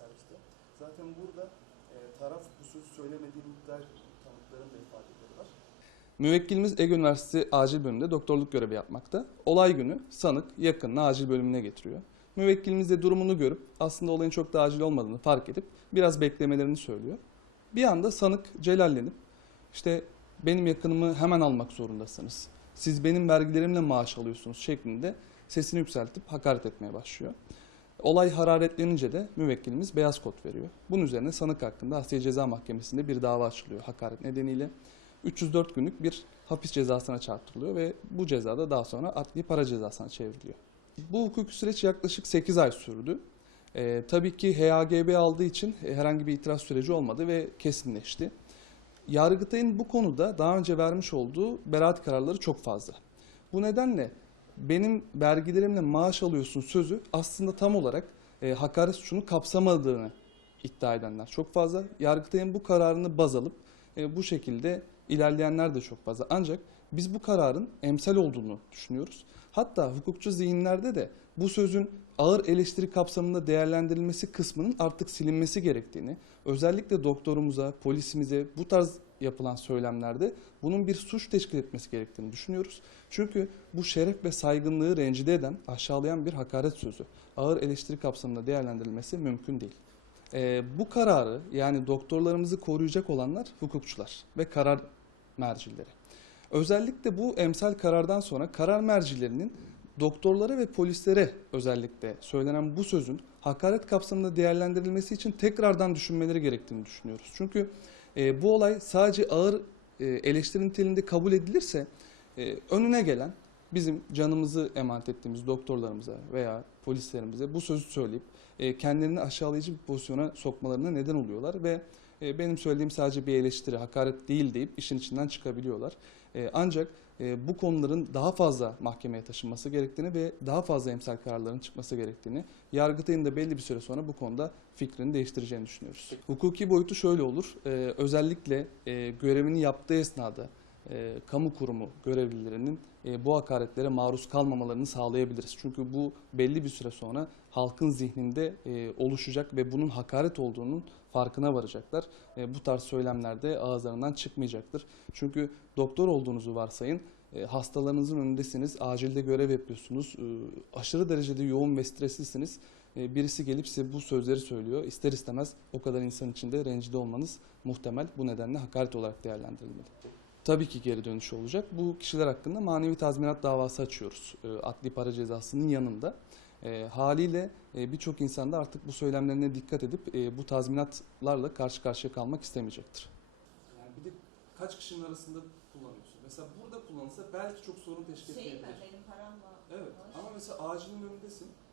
serviste. Zaten burada e, taraf sözü söylemediği miktar tanıkların da ifadeleri var. Müvekkilimiz Ege Üniversitesi acil bölümünde doktorluk görevi yapmakta. Olay günü sanık yakınını acil bölümüne getiriyor. Müvekkilimiz de durumunu görüp aslında olayın çok da acil olmadığını fark edip biraz beklemelerini söylüyor. Bir anda sanık celallenip işte benim yakınımı hemen almak zorundasınız. Siz benim vergilerimle maaş alıyorsunuz şeklinde sesini yükseltip hakaret etmeye başlıyor. Olay hararetlenince de müvekkilimiz beyaz kod veriyor. Bunun üzerine sanık hakkında Asya Ceza Mahkemesi'nde bir dava açılıyor hakaret nedeniyle. 304 günlük bir hapis cezasına çarptırılıyor ve bu ceza da daha sonra adli para cezasına çevriliyor. Bu hukuki süreç yaklaşık 8 ay sürdü. Ee, tabii ki HAGB aldığı için herhangi bir itiraz süreci olmadı ve kesinleşti. Yargıtay'ın bu konuda daha önce vermiş olduğu beraat kararları çok fazla. Bu nedenle benim vergilerimle maaş alıyorsun sözü aslında tam olarak e, hakaret suçunu kapsamadığını iddia edenler çok fazla. Yargıtay'ın bu kararını baz alıp e, bu şekilde ilerleyenler de çok fazla. Ancak biz bu kararın emsal olduğunu düşünüyoruz. Hatta hukukçu zihinlerde de bu sözün ağır eleştiri kapsamında değerlendirilmesi kısmının artık silinmesi gerektiğini, özellikle doktorumuza, polisimize bu tarz yapılan söylemlerde bunun bir suç teşkil etmesi gerektiğini düşünüyoruz. Çünkü bu şeref ve saygınlığı rencide eden, aşağılayan bir hakaret sözü. Ağır eleştiri kapsamında değerlendirilmesi mümkün değil. Ee, bu kararı yani doktorlarımızı koruyacak olanlar hukukçular ve karar mercileri. Özellikle bu emsal karardan sonra karar mercilerinin doktorlara ve polislere özellikle söylenen bu sözün hakaret kapsamında değerlendirilmesi için tekrardan düşünmeleri gerektiğini düşünüyoruz. Çünkü e, bu olay sadece ağır e, eleştiri niteliğinde kabul edilirse e, önüne gelen bizim canımızı emanet ettiğimiz doktorlarımıza veya polislerimize bu sözü söyleyip e, kendilerini aşağılayıcı bir pozisyona sokmalarına neden oluyorlar ve e, benim söylediğim sadece bir eleştiri, hakaret değil deyip işin içinden çıkabiliyorlar. E, ancak e, bu konuların daha fazla mahkemeye taşınması gerektiğini ve daha fazla emsal kararların çıkması gerektiğini, Yargıtay'ın da belli bir süre sonra bu konuda fikrini değiştireceğini düşünüyoruz. Hukuki boyutu şöyle olur, e, özellikle e, görevini yaptığı esnada e, kamu kurumu görevlilerinin e, bu hakaretlere maruz kalmamalarını sağlayabiliriz. Çünkü bu belli bir süre sonra halkın zihninde e, oluşacak ve bunun hakaret olduğunun farkına varacaklar. E, bu tarz söylemler de ağızlarından çıkmayacaktır. Çünkü doktor olduğunuzu varsayın, e, hastalarınızın önündesiniz, acilde görev yapıyorsunuz, e, aşırı derecede yoğun ve streslisiniz. E, birisi gelip size bu sözleri söylüyor. İster istemez o kadar insan içinde rencide olmanız muhtemel. Bu nedenle hakaret olarak değerlendirilmeli. Tabii ki geri dönüş olacak. Bu kişiler hakkında manevi tazminat davası açıyoruz. E, adli para cezasının yanında. E, haliyle e, birçok insan da artık bu söylemlerine dikkat edip e, bu tazminatlarla karşı karşıya kalmak istemeyecektir. Yani bir de kaç kişinin arasında kullanıyorsun? Mesela burada kullanılsa belki çok sorun teşkil Şey mi? etmeyebilir. Benim paramla. Evet ama mesela acilin önündesin.